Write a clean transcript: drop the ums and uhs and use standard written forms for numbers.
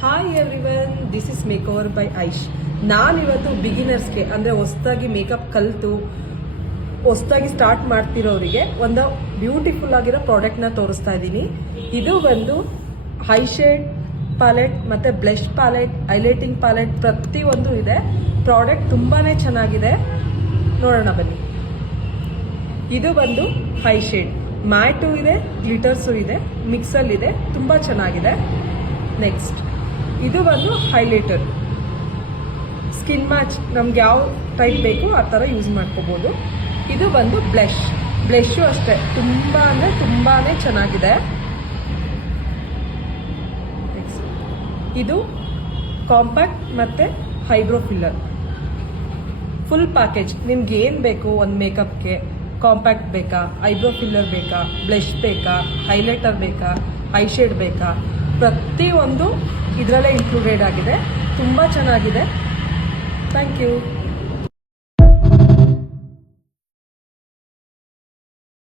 Hi everyone, this is makeover by Aish. ನಾನಿವತ್ತು ಬಿಗಿನರ್ಸ್ಗೆ ಅಂದರೆ ಹೊಸದಾಗಿ ಮೇಕಪ್ ಕಲಿತು ಹೊಸದಾಗಿ ಸ್ಟಾರ್ಟ್ ಮಾಡ್ತಿರೋರಿಗೆ ಒಂದು ಬ್ಯೂಟಿಫುಲ್ ಆಗಿರೋ ಪ್ರಾಡಕ್ಟ್ನ ತೋರಿಸ್ತಾ ಇದ್ದೀನಿ. ಇದು ಒಂದು ಹೈ ಶೇಡ್ ಪ್ಯಾಲೆಟ್ ಮತ್ತು ಬ್ಲಷ್ ಪ್ಯಾಲೆಟ್, ಹೈಲೈಟಿಂಗ್ ಪ್ಯಾಲೆಟ್ ಪ್ರತಿಯೊಂದು ಇದೆ. ಪ್ರಾಡಕ್ಟ್ ತುಂಬಾ ಚೆನ್ನಾಗಿದೆ, ನೋಡೋಣ ಬನ್ನಿ. ಇದು ಬಂದು ಹೈ ಶೇಡ್, ಮ್ಯಾಟು ಇದೆ, ಗ್ಲಿಟರ್ಸು ಇದೆ, ಮಿಕ್ಸಲ್ಲಿದೆ, ತುಂಬ ಚೆನ್ನಾಗಿದೆ. ನೆಕ್ಸ್ಟ್ ಇದು ಬಂದು ಹೈಲೈಟರ್, ಸ್ಕಿನ್ ಮ್ಯಾಚ್, ನಮ್ಗೆ ಯಾವ ಟೈಪ್ ಬೇಕು ಆ ಥರ ಯೂಸ್ ಮಾಡ್ಕೋಬೋದು. ಇದು ಬಂದು ಬ್ಲಷು ಅಷ್ಟೇ ತುಂಬ ಅಂದರೆ ತುಂಬಾ ಚೆನ್ನಾಗಿದೆ. ನೆಕ್ಸ್ಟ್ ಇದು ಕಾಂಪ್ಯಾಕ್ಟ್ ಮತ್ತು ಹೈಬ್ರೋ ಫಿಲ್ಲರ್, ಫುಲ್ ಪ್ಯಾಕೇಜ್. ನಿಮ್ಗೆ ಏನು ಬೇಕು, ಒಂದು ಮೇಕಪ್ಗೆ ಕಾಂಪ್ಯಾಕ್ಟ್ ಬೇಕಾ, ಐಬ್ರೋ ಫಿಲ್ಲರ್ ಬೇಕಾ, ಬ್ಲಷ್ ಬೇಕಾ, ಹೈಲೈಟರ್ ಬೇಕಾ, ಐ ಶೇಡ್ ಬೇಕಾ, ಪ್ರತಿಯೊಂದು ಇದರಲ್ಲೇ ಇನ್ಕ್ಲೂಡೆಡ್ ಆಗಿದೆ. ತುಂಬ ಚೆನ್ನಾಗಿದೆ. Thank you.